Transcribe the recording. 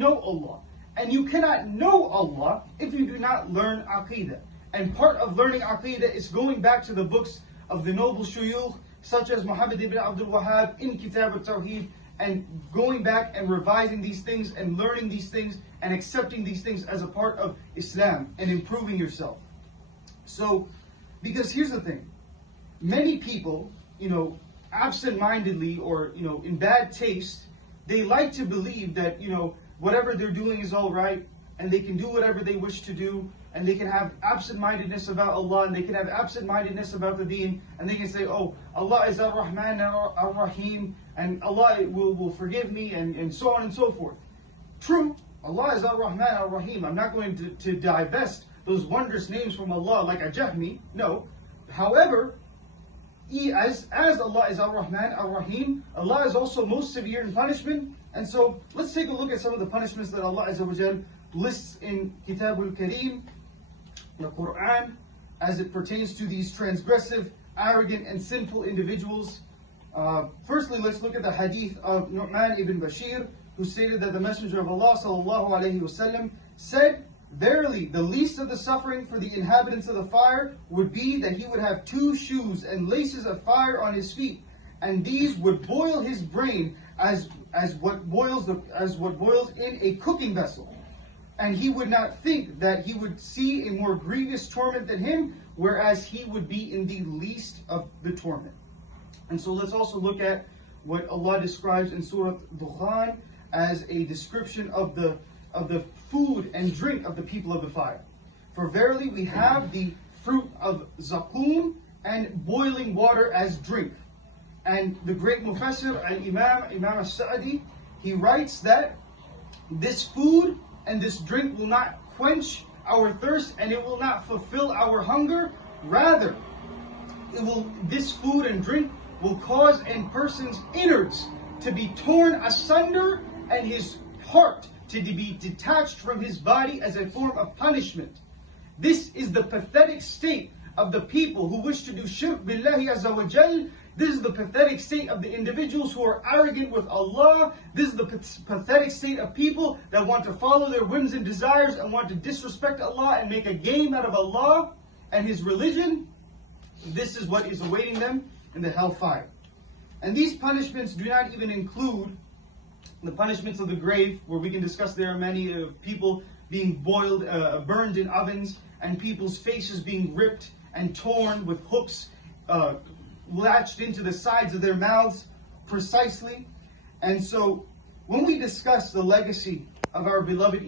know Allah. And you cannot know Allah if you do not learn Aqidah. And part of learning Aqidah is going back to the books of the noble shuyukh, such as Muhammad ibn Abdul Wahhab in Kitab al-Tawheed, and going back and revising these things and learning these things and accepting these things as a part of Islam and improving yourself. So, because here's the thing, many people, absent-mindedly or, in bad taste, they like to believe that, whatever they're doing is all right, and they can do whatever they wish to do, and they can have absent-mindedness about Allah, and they can have absent-mindedness about the deen, and they can say, oh, Allah is Ar-Rahman Ar-Rahim, and Allah will forgive me, and so on and so forth. True, Allah is Ar-Rahman Ar-Rahim. I'm not going to divest those wondrous names from Allah like a Jahmi, no. However, as Allah is Ar-Rahman Ar-Rahim, Allah is also most severe in punishment. And so, let's take a look at some of the punishments that Allah Azza wa Jal lists in Kitabul Kareem, the Quran, as it pertains to these transgressive, arrogant, and sinful individuals. Firstly, let's look at the hadith of Nu'man ibn Bashir, who stated that the Messenger of Allah sallallahu alaihi wasallam said, "Verily, the least of the suffering for the inhabitants of the fire would be that he would have 2 shoes and laces of fire on his feet, and these would boil his brain as what boils in a cooking vessel. And he would not think that he would see a more grievous torment than him, whereas he would be in the least of the torment." And so let's also look at what Allah describes in Surah Dukhan as a description of the food and drink of the people of the fire. "For verily we have the fruit of zakum and boiling water as drink." And the great Mufassir Imam al-Sa'di, he writes that this food and this drink will not quench our thirst and it will not fulfill our hunger. Rather, this food and drink will cause a person's innards to be torn asunder and his heart to be detached from his body as a form of punishment. This is the pathetic state of the people who wish to do shirk billahi azza wa jal. This is the pathetic state of the individuals who are arrogant with Allah. This is the pathetic state of people that want to follow their whims and desires and want to disrespect Allah and make a game out of Allah and His religion. This is what is awaiting them in the hellfire. And these punishments do not even include the punishments of the grave, where we can discuss there are many people being boiled, burned in ovens, and people's faces being ripped and torn with hooks latched into the sides of their mouths precisely. And so when we discuss the legacy of our beloved